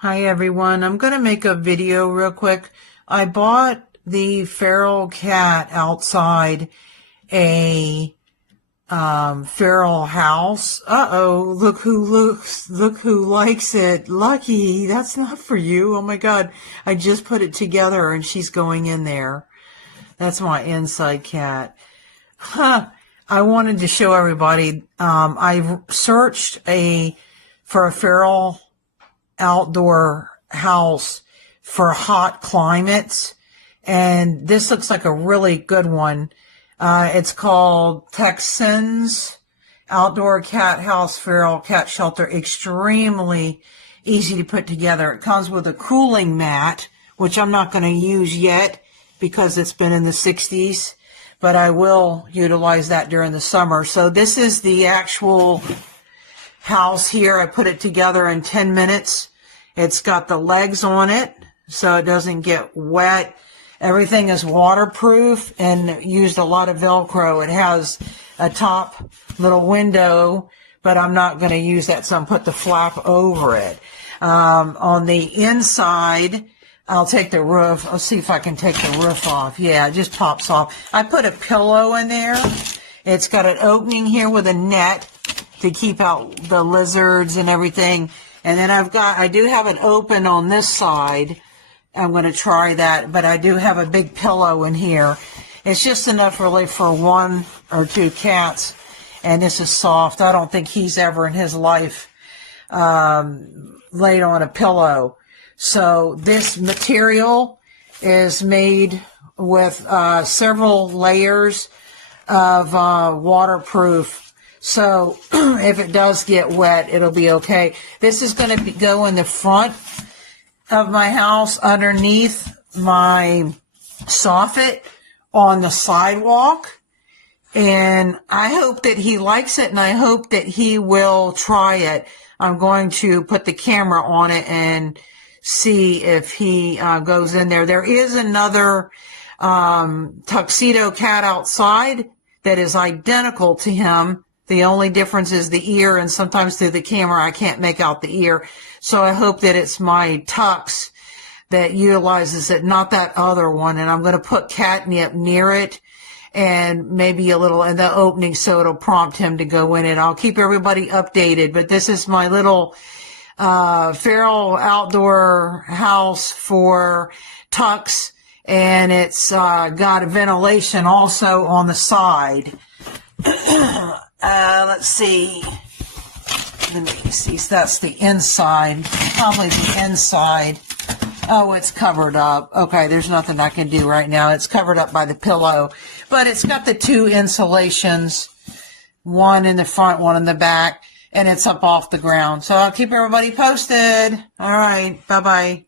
Hi everyone, I'm going to make a video real quick. I bought the feral cat outside a feral house. Look who likes it. Lucky, that's not for you. Oh my God, I just put it together and she's going in there. That's my inside cat. I wanted to show everybody, I searched for a feral outdoor house for hot climates, and this looks like a really good one. It's called Texsens Outdoor Cat House Feral Cat Shelter. Extremely easy to put together. It comes with a cooling mat, which I'm not going to use yet because it's been in the 60s, but I will utilize that during the summer. So this is the actual house here. I put it together in 10 minutes. It's got the legs on it so it doesn't get wet. Everything is waterproof and used a lot of Velcro. It has a top little window, but I'm not going to use that, so I'm put the flap over it. On the inside, I'll take the roof. I'll see if I can take the roof off. Yeah, it just pops off. I put a pillow in there. It's got an opening here with a net to keep out the lizards and everything. And then I do have it open on this side. I'm going to try that, but I do have a big pillow in here. It's just enough really for 1 or 2 cats. And this is soft. I don't think he's ever in his life laid on a pillow. So this material is made with several layers of waterproof. So if it does get wet, it'll be okay. This is going to go in the front of my house underneath my soffit on the sidewalk. And I hope that he likes it, and I hope that he will try it. I'm going to put the camera on it and see if he goes in there. There is another tuxedo cat outside that is identical to him. The only difference is the ear, and sometimes through the camera I can't make out the ear. So I hope that it's my tux that utilizes it, not that other one. And I'm going to put catnip near it and maybe a little in the opening so it'll prompt him to go in it. I'll keep everybody updated, but this is my little feral outdoor house for tux, and it's got a ventilation also on the side. Let's see. Let me see. So that's the inside. Probably the inside. Oh, it's covered up. Okay, there's nothing I can do right now. It's covered up by the pillow. But it's got the 2 insulations. One in the front, one in the back. And it's up off the ground. So I'll keep everybody posted. All right. Bye-bye.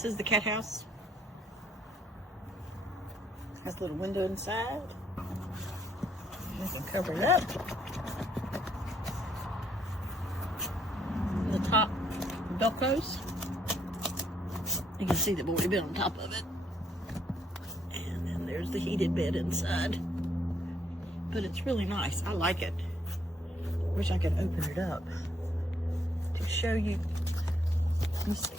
This is the cat house. Has a little window inside. We can cover it up. The top Velcros. You can see they've already been on top of it. And then there's the heated bed inside. But it's really nice. I like it. Wish I could open it up to show you. Let me see.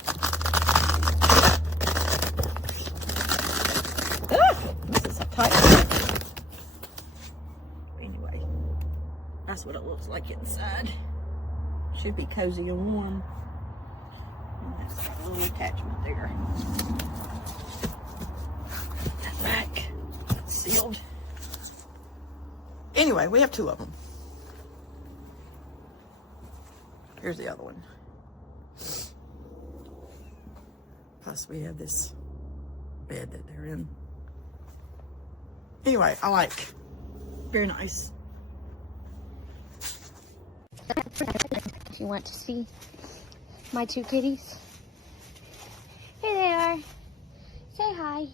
Ah, this is tight. Anyway, that's what it looks like inside. Should be cozy and warm. And that's got a little attachment there. That back, it's sealed. Anyway, we have two of them. Here's the other one. Plus we have this bed that they're in. Anyway, I like. Very nice. If you want to see my two kitties. Here they are. Say hi.